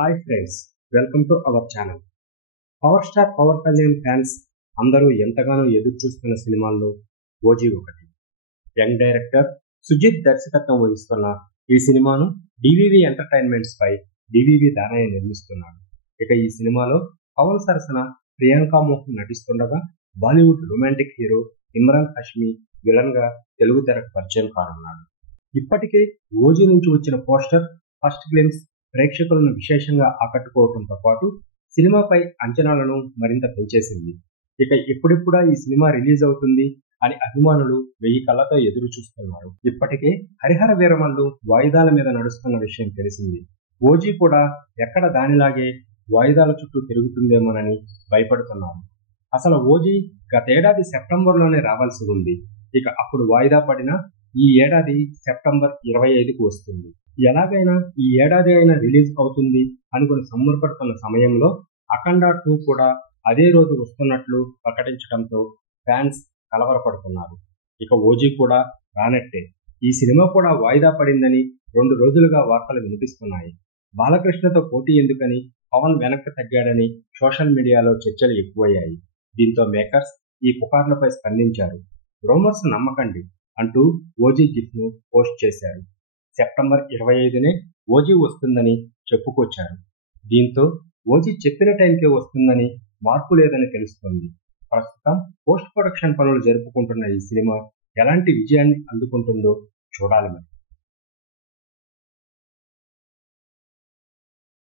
Hi friends, welcome to our channel. Power star Pawan Kalyan fans అందరూ ఎంతగానో ఎదురు చూస్తున్న సినిమాల్లో ఓజీ ఒకటి. యంగ్ డైరెక్టర్ సుజిత్ దర్శకత్వం వహిస్తున్న ఈ సినిమాను డివివి ఎంటర్టైన్మెంట్స్ పై డివివి దానయ్య నిర్మిస్తున్నాడు. ఇక ఈ సినిమాలో పవన్ సరసన ప్రియాంక మోహన్ నటిస్తుండగా Bollywood romantic hero Imran Hashmi villain గా తెలుగు తెరకు పరిచయం కానున్నాడు. ఇప్పటికే ఓజీ నుంచి వచ్చిన పోస్టర్ ఫస్ట్ గ్లిమ్స్ ప్రేక్షకులను విశేషంగా ఆకట్టుకోవడంతో పాటు సినిమాపై అంచనాలను మరింత పెంచేసింది. ఇక ఎప్పుడెప్పుడా ఈ సినిమా రిలీజ్ అవుతుంది అని అభిమానులు 1000 కళ్ళతో ఎదురు చూస్తున్నారు. ఇప్పటికే హరిహర వీరమల్లు వాయిదాల మీద నడుస్తున్న విషయం తెలిసింది. ఓజీ కూడా ఎక్కడ దానిలాగే వాయిదాల చుట్టూ తిరుగుతుందేమోనని భయపడుతున్నారు. అసలు ఓజీ గతేడాది సెప్టెంబర్లోనే రావాల్సి ఉంది. ఇక అప్పుడు వాయిదా పడిన ఈ ఏడాది సెప్టెంబర్ 25కు వస్తుంది. ఎలాగైనా ఈ ఏడాది అయినా రిలీజ్ అవుతుంది అనుకుని సంబరపడుతున్న సమయంలో అఖండ 2 కూడా అదే రోజు వస్తున్నట్లు ప్రకటించడంతో ఫ్యాన్స్ కలవరపడుతున్నారు. ఇక ఓజీ కూడా రానట్టే. ఈ సినిమా కూడా వాయిదా పడిందని 2 రోజులుగా వార్తలు వినిపిస్తున్నాయి. బాలకృష్ణతో పోటీ ఎందుకని పవన్ వెనక్కి తగ్గాడని సోషల్ మీడియాలో చర్చలు ఎక్కువయ్యాయి. దీంతో మేకర్స్ ఈ పుకార్లపై స్పందించారు. రూమర్స్ నమ్మకండి అంటూ ఓజీ గిఫ్ట్ ను పోస్ట్ చేశారు. సెప్టెంబర్ 25నే ఓజీ వస్తుందని చెప్పుకొచ్చారు. దీంతో ఓజీ చెప్పిన టైంకే వస్తుందని మార్పు లేదని తెలుస్తోంది. ప్రస్తుతం పోస్ట్ ప్రొడక్షన్ పనులు జరుపుకుంటున్న ఈ సినిమా ఎలాంటి విజయాన్ని అందుకుంటుందో చూడాలి మరి.